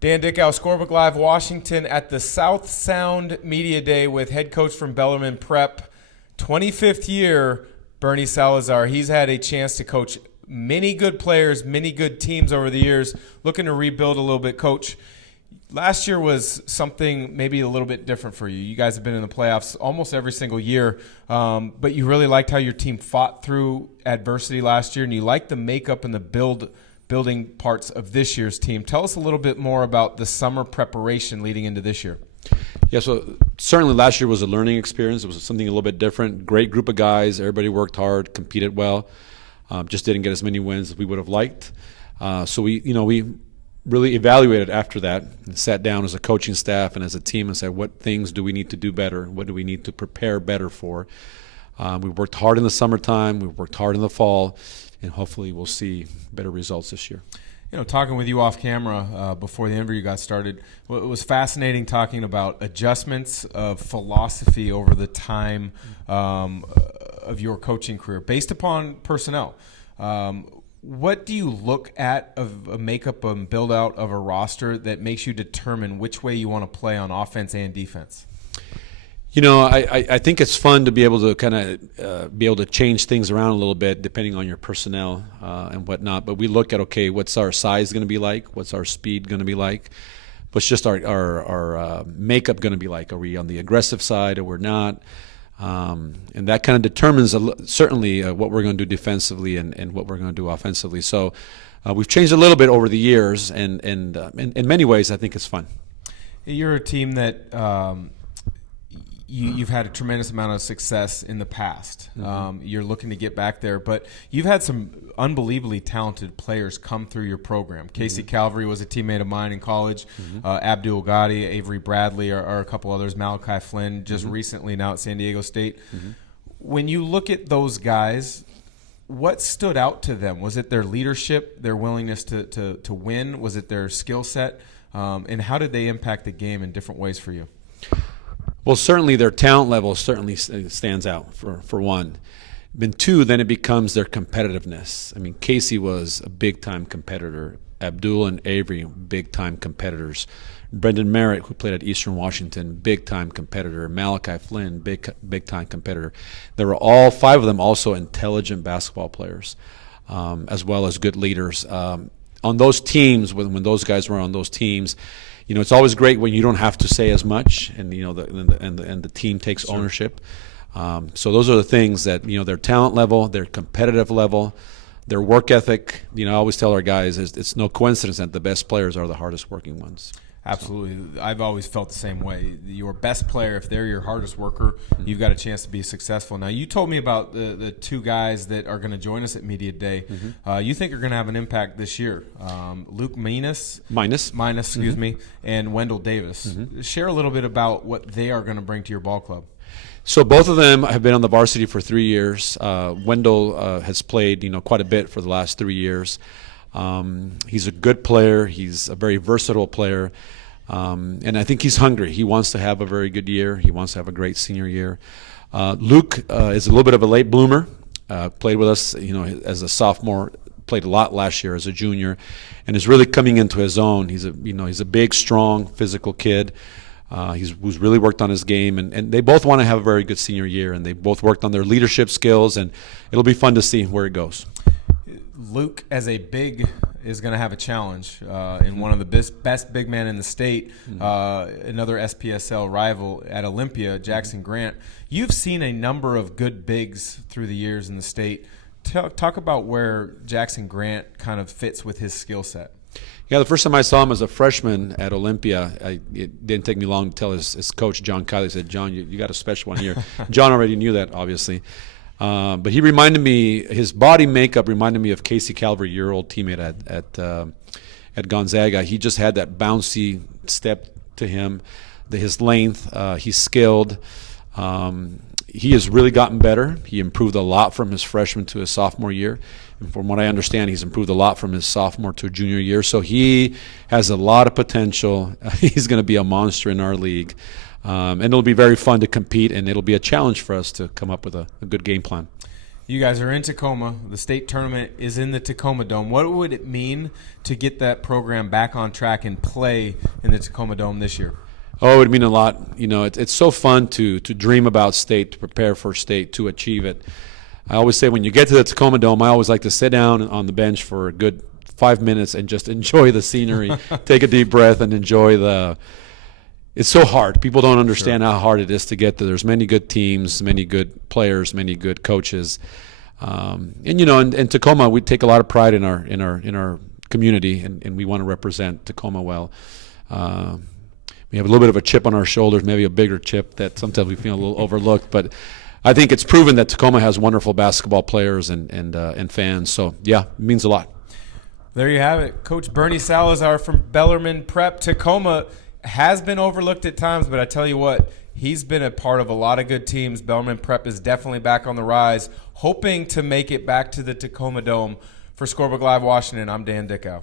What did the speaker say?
Dan Dickau, Scorebook Live Washington at the South Sound Media Day with head coach from Bellarmine Prep, 25th year, Bernie Salazar. He's had a chance to coach many good players, many good teams over the years, looking to rebuild a little bit. Coach, last year was something maybe a little bit different for you. You guys have been in the playoffs almost every single year, but you really liked how your team fought through adversity last year, and you liked the makeup and the building parts of this year's team. Tell us a little bit more about the summer preparation leading into this year. Yeah, so certainly last year was a learning experience. It was something a little bit different. Great group of guys. Everybody worked hard, competed well. Just didn't get as many wins as we would have liked. So we really evaluated after that and sat down as a coaching staff and as a team and said, what things do we need to do better? What do we need to prepare better for? We worked hard in the summertime. We worked hard in the fall. And hopefully we'll see better results this year. You know, talking with you off camera before the interview got started, it was fascinating talking about adjustments of philosophy over the time of your coaching career based upon personnel. What do you look at of a makeup and build out of a roster that makes you determine which way you want to play on offense and defense? You know, I think it's fun to be able to kind of be able to change things around a little bit depending on your personnel and whatnot. But we look at, okay, what's our size going to be like? What's our speed going to be like? What's just our makeup going to be like? Are we on the aggressive side or we're not? And that kind of determines certainly what we're going to do defensively and what we're going to do offensively. So we've changed a little bit over the years, and in many ways I think it's fun. You're a team that you've had a tremendous amount of success in the past. You're looking to get back there, but you've had some unbelievably talented players come through your program. Casey Calvary was a teammate of mine in college. Abdul Ghadi, Avery Bradley are a couple others. Malachi Flynn just recently now at San Diego State. When you look at those guys, what stood out to them? Was it their leadership, their willingness to win? Was it their skill set? And how did they impact the game in different ways for you? Well, certainly their talent level certainly stands out for one. And two, then it becomes their competitiveness. I mean, Casey was a big-time competitor. Abdul and Avery, big-time competitors. Brendan Merritt, who played at Eastern Washington, big-time competitor. Malachi Flynn, big-time competitor. There were all five of them also intelligent basketball players, as well as good leaders. On those teams, when those guys were on those teams, you know, it's always great when you don't have to say as much, and you know, the team takes ownership. So those are the things that, you know, their talent level, their competitive level, their work ethic. You know, I always tell our guys, it's no coincidence that the best players are the hardest working ones. Absolutely. I've always felt the same way. Your best player, if they're your hardest worker, you've got a chance to be successful. Now, you told me about the two guys that are going to join us at Media Day. You think are going to have an impact this year. Luke Minus, excuse me, and Wendell Davis. Share a little bit about what they are going to bring to your ball club. So both of them have been on the varsity for 3 years. Wendell has played, you know, quite a bit for the last 3 years. He's a good player. He's a very versatile player. And I think he's hungry. He wants to have a very good year. He wants to have a great senior year. Luke is a little bit of a late bloomer. Played with us, you know, as a sophomore. Played a lot last year as a junior, and is really coming into his own. He's a big, strong, physical kid. Who's really worked on his game, and they both want to have a very good senior year, and they both worked on their leadership skills, and it'll be fun to see where it goes. Luke, as a big, is going to have a challenge in one of the best big men in the state, another SPSL rival at Olympia, Jackson Grant. You've seen a number of good bigs through the years in the state. Talk about where Jackson Grant kind of fits with his skill set. Yeah, the first time I saw him as a freshman at Olympia, it didn't take me long to tell his coach, John Kiley, said, John, you got a special one here. John already knew that, obviously. But he reminded me, his body makeup reminded me of Casey Calvary, your old teammate at Gonzaga. He just had that bouncy step to him, his length. He's skilled. He has really gotten better. He improved a lot from his freshman to his sophomore year. And from what I understand, he's improved a lot from his sophomore to junior year. So he has a lot of potential. He's going to be a monster in our league. And it'll be very fun to compete, and it'll be a challenge for us to come up with a good game plan. You guys are in Tacoma. The state tournament is in the Tacoma Dome. What would it mean to get that program back on track and play in the Tacoma Dome this year? Oh, it would mean a lot. It's so fun to dream about state, to prepare for state, to achieve it. I always say when you get to the Tacoma Dome, I always like to sit down on the bench for a good 5 minutes and just enjoy the scenery, take a deep breath, and enjoy it's so hard. People don't understand how hard it is to get there. There's many good teams, many good players, many good coaches. In Tacoma, we take a lot of pride in our community, and we want to represent Tacoma well. We have a little bit of a chip on our shoulders, maybe a bigger chip that sometimes we feel a little overlooked. But I think it's proven that Tacoma has wonderful basketball players and fans. So, yeah, it means a lot. There you have it. Coach Bernie Salazar from Bellarmine Prep. Tacoma has been overlooked at times, but I tell you what, he's been a part of a lot of good teams. Bellarmine Prep is definitely back on the rise, hoping to make it back to the Tacoma Dome. For Scorebook Live Washington, I'm Dan Dickau.